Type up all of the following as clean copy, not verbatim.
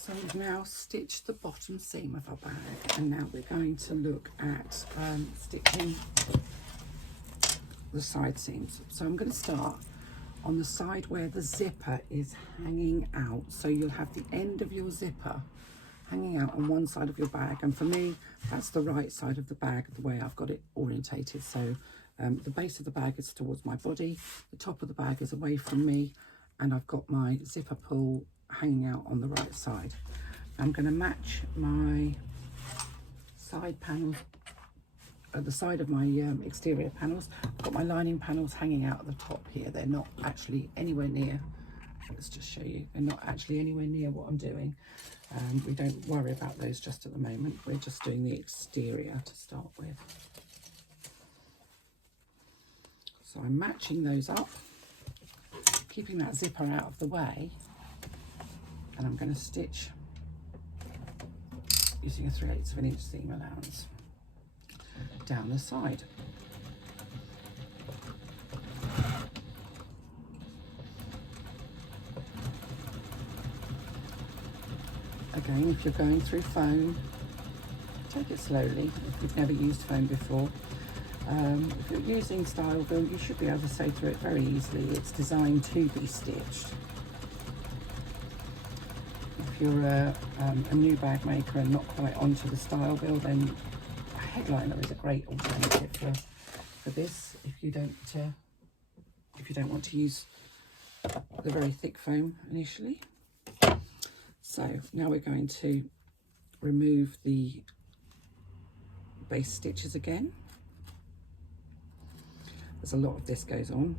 So we've now stitched the bottom seam of our bag, and now we're going to look at stitching the side seams. So I'm going to start on the side where the zipper is hanging out. So you'll have the end of your zipper hanging out on one side of your bag, and for me that's the right side of the bag, the way I've got it orientated. So the base of the bag is towards my body, the top of the bag is away from me, and I've got my zipper pull hanging out on the right side. I'm going to match my side panels at the side of my exterior panels. I've got my lining panels hanging out at the top here. They're not actually anywhere near, let's just show you, they're not actually anywhere near what I'm doing. We don't worry about those just at the moment. We're just doing the exterior to start with. So I'm matching those up, keeping that zipper out of the way, and I'm going to stitch using a 3/8 of an inch seam allowance down the side. Again, if you're going through foam, take it slowly. If you've never used foam before, if you're using style bill, you should be able to sew through it very easily. It's designed to be stitched. If you're a new bag maker and not quite onto the style bill, then a headliner is a great alternative for this. If you don't want to use the very thick foam initially. So now we're going to remove the base stitches again. There's a lot of this goes on.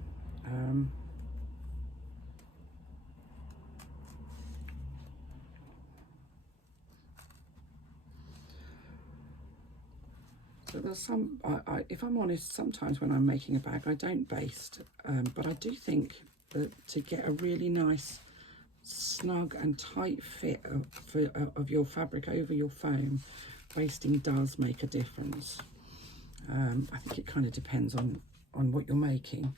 So there's some, if I'm honest, sometimes when I'm making a bag, I don't baste, but I do think that to get a really nice, snug and tight fit of your fabric over your foam, basting does make a difference. I think it kind of depends on what you're making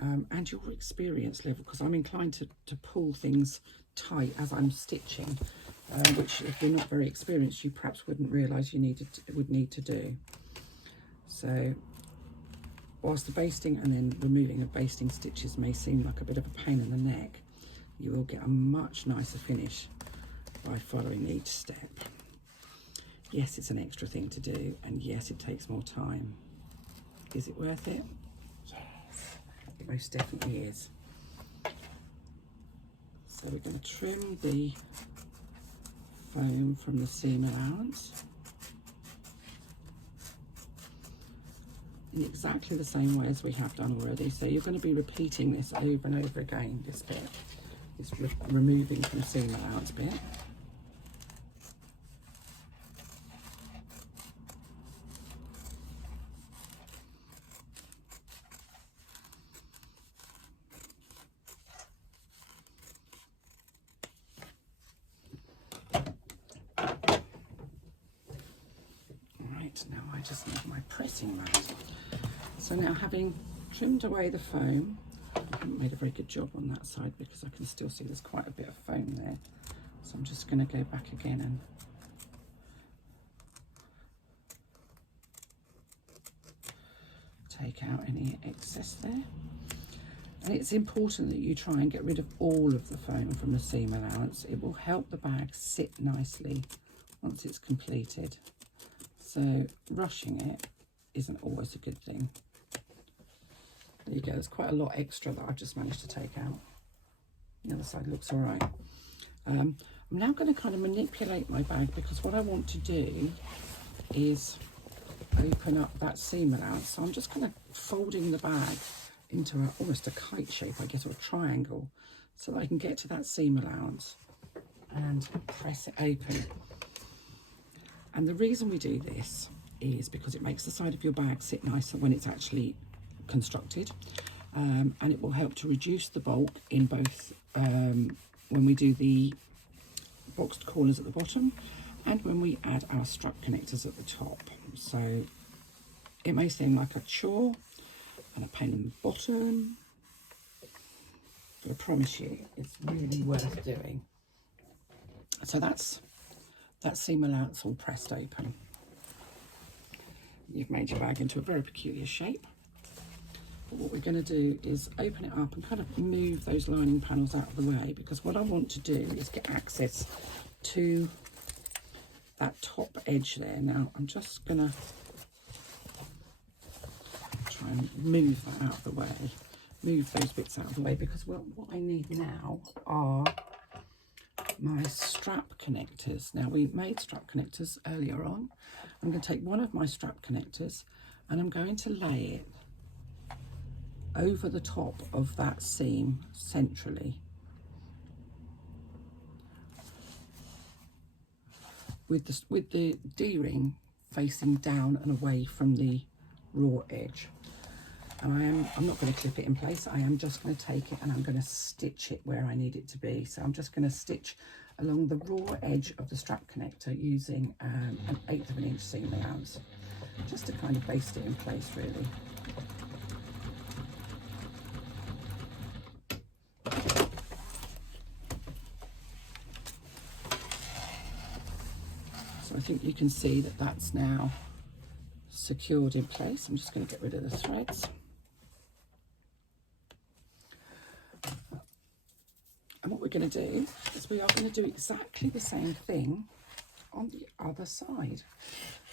and your experience level, because I'm inclined to pull things tight as I'm stitching, which if you're not very experienced, you perhaps wouldn't realise you would need to do. So whilst the basting and then removing of basting stitches may seem like a bit of a pain in the neck, you will get a much nicer finish by following each step. Yes, it's an extra thing to do, and yes, it takes more time. Is it worth it? Yes, it most definitely is. So we're going to trim the foam from the seam allowance in exactly the same way as we have done already. So you're going to be repeating this over and over again, this bit. This removing from seam allowance bit. Right, now I just need my pressing mat. So now, having trimmed away the foam, I haven't made a very good job on that side because I can still see there's quite a bit of foam there. So I'm just going to go back again and take out any excess there. And it's important that you try and get rid of all of the foam from the seam allowance. It will help the bag sit nicely once it's completed. So rushing it isn't always a good thing. There you go, there's quite a lot extra that I've just managed to take out. The other side looks all right. I'm now going to kind of manipulate my bag, because what I want to do is open up that seam allowance. So I'm just kind of folding the bag into almost a kite shape, I guess, or a triangle, so that I can get to that seam allowance and press it open. And the reason we do this is because it makes the side of your bag sit nicer when it's actually constructed, and it will help to reduce the bulk in both when we do the boxed corners at the bottom and when we add our strap connectors at the top. So it may seem like a chore and a pain in the bottom, but I promise you it's really worth doing. So that's that seam allowance all pressed open. You've made your bag into a very peculiar shape. But what we're going to do is open it up and kind of move those lining panels out of the way, because what I want to do is get access to that top edge there. Now I'm just going to try and move that out of the way, move those bits out of the way, because what I need now are my strap connectors. Now, we made strap connectors earlier on. I'm going to take one of my strap connectors and I'm going to lay it over the top of that seam centrally, with the D-ring facing down and away from the raw edge. And I'm not going to clip it in place. I am just going to take it and I'm going to stitch it where I need it to be. So I'm just going to stitch along the raw edge of the strap connector using an 1/8 of an inch seam allowance, just to kind of baste it in place really. So I think you can see that that's now secured in place. I'm just going to get rid of the threads. And what we're going to do is we are going to do exactly the same thing on the other side.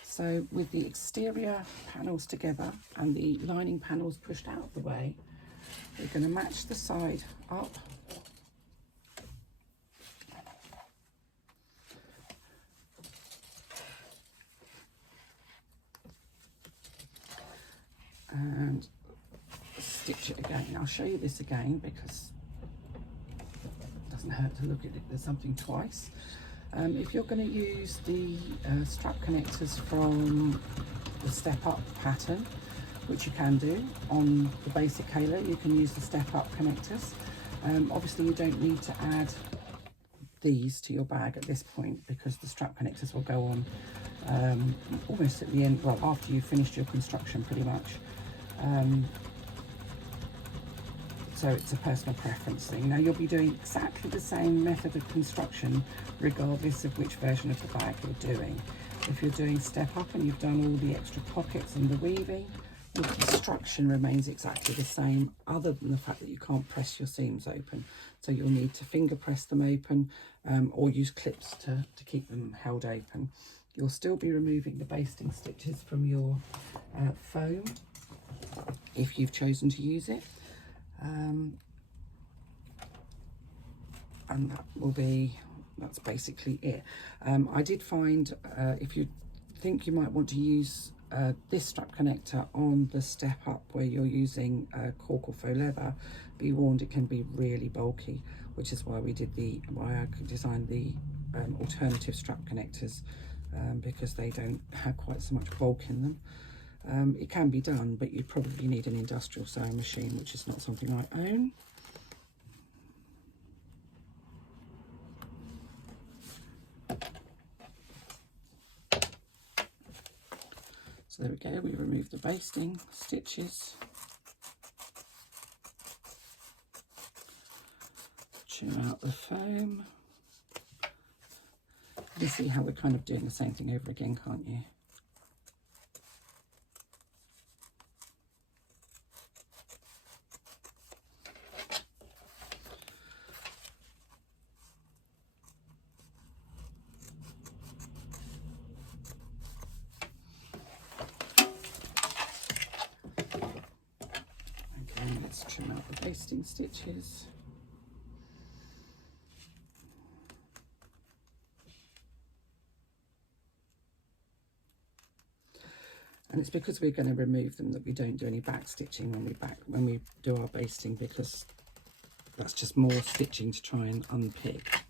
So with the exterior panels together and the lining panels pushed out of the way, we're going to match the side up. And stitch it again. I'll show you this again because it doesn't hurt to look at it. There's something twice. If you're going to use the strap connectors from the step up pattern, which you can do on the basic halo, you can use the step up connectors. Obviously you don't need to add these to your bag at this point, because the strap connectors will go on almost at the end, well, after you've finished your construction pretty much. So it's a personal preference thing. Now you'll be doing exactly the same method of construction regardless of which version of the bag you're doing. If you're doing step up and you've done all the extra pockets and the weaving, your construction remains exactly the same, other than the fact that you can't press your seams open. So you'll need to finger press them open or use clips to keep them held open. You'll still be removing the basting stitches from your foam if you've chosen to use it. And that's basically it. I did find if you think you might want to use this strap connector on the step up where you're using cork or faux leather, be warned it can be really bulky, which is why I designed the alternative strap connectors, because they don't have quite so much bulk in them. It can be done, but you probably need an industrial sewing machine, which is not something I own. So there we go, we remove the basting stitches, trim out the foam. You can see how we're kind of doing the same thing over again, can't you? Let's trim out the basting stitches. And it's because we're going to remove them that we don't do any back stitching when we do our basting, because that's just more stitching to try and unpick.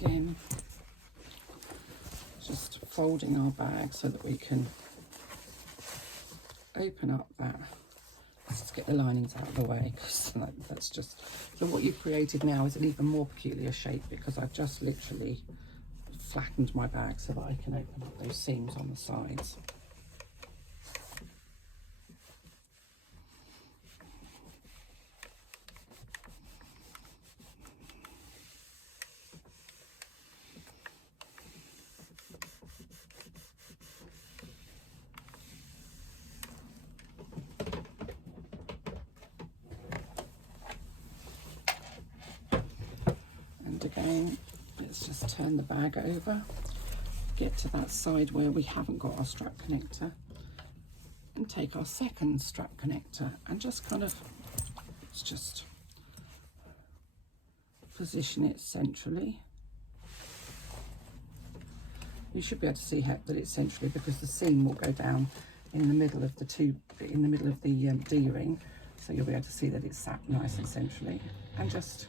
Again, just folding our bag so that we can open up that. Let's just get the linings out of the way, because that's just, so what you've created now is an even more peculiar shape, because I've just literally flattened my bag so that I can open up those seams on the sides. And again, let's just turn the bag over, get to that side where we haven't got our strap connector, and take our second strap connector and just kind of, let's just position it centrally. You should be able to see that it's centrally, because the seam will go down in the middle of the D-ring, so you'll be able to see that it's sat nice and centrally, and just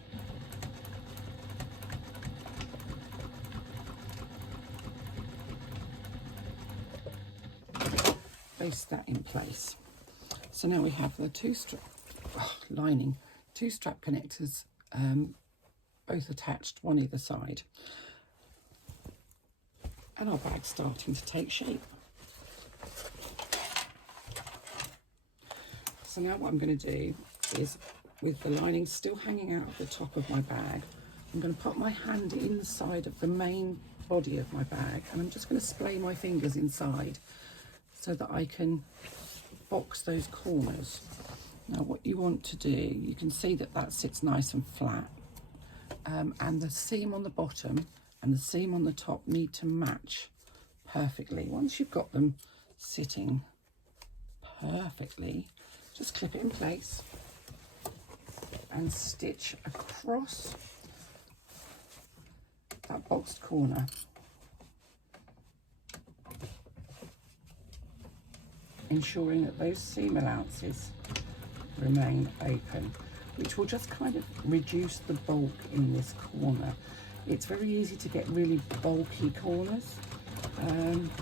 place that in place. So now we have the two strap connectors, both attached, one either side, and our bag's starting to take shape. So now what I'm going to do is, with the lining still hanging out of the top of my bag, I'm going to put my hand inside of the main body of my bag, and I'm just going to splay my fingers inside so that I can box those corners. Now what you want to do, you can see that that sits nice and flat, and the seam on the bottom and the seam on the top need to match perfectly. Once you've got them sitting perfectly, just clip it in place and stitch across that boxed corner. Ensuring that those seam allowances remain open, which will just kind of reduce the bulk in this corner. It's very easy to get really bulky corners,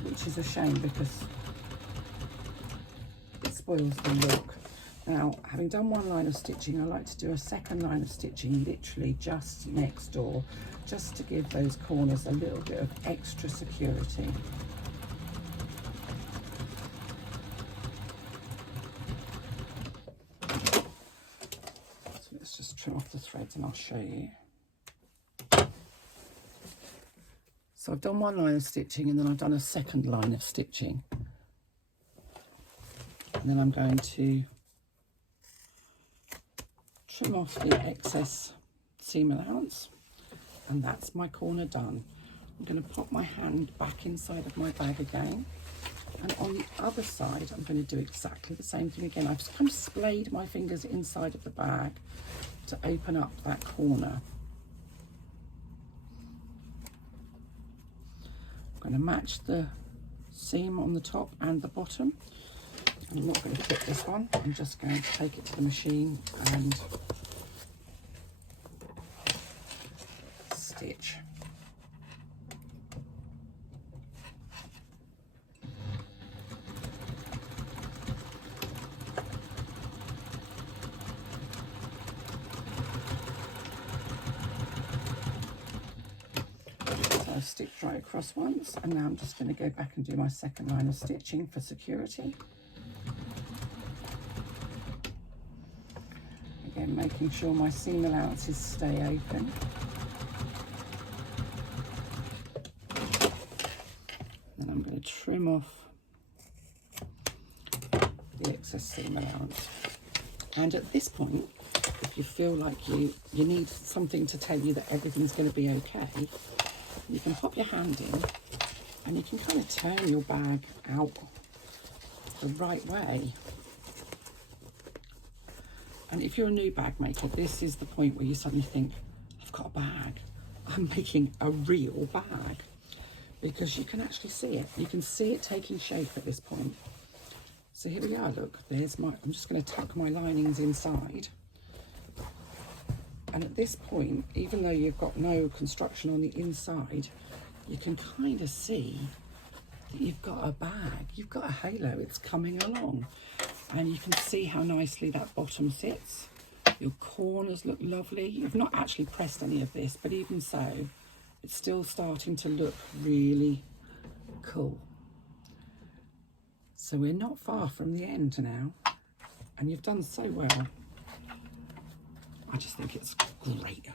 which is a shame because it spoils the look. Now, having done one line of stitching, I like to do a second line of stitching literally just next door, just to give those corners a little bit of extra security. Just trim off the threads and I'll show you. So I've done one line of stitching, and then I've done a second line of stitching, and then I'm going to trim off the excess seam allowance, and that's my corner done. I'm going to pop my hand back inside of my bag again, and on the other side I'm going to do exactly the same thing again. I've just kind of splayed my fingers inside of the bag to open up that corner. I'm going to match the seam on the top and the bottom. I'm not going to clip this one, I'm just going to take it to the machine and stitch. I've stitched right across once, and now I'm just going to go back and do my second line of stitching for security. Again, making sure my seam allowances stay open. Then I'm going to trim off the excess seam allowance. And at this point, if you feel like you need something to tell you that everything's going to be okay, you can pop your hand in and you can kind of turn your bag out the right way. And if you're a new bag maker, this is the point where you suddenly think, I've got a bag. I'm making a real bag. Because you can actually see it. You can see it taking shape at this point. So here we are, look, there's my, I'm just going to tuck my linings inside. And at this point, even though you've got no construction on the inside, you can kind of see that you've got a bag, you've got a halo, it's coming along. And you can see how nicely that bottom sits. Your corners look lovely. You've not actually pressed any of this, but even so, it's still starting to look really cool. So we're not far from the end now, and you've done so well. I just think it's great.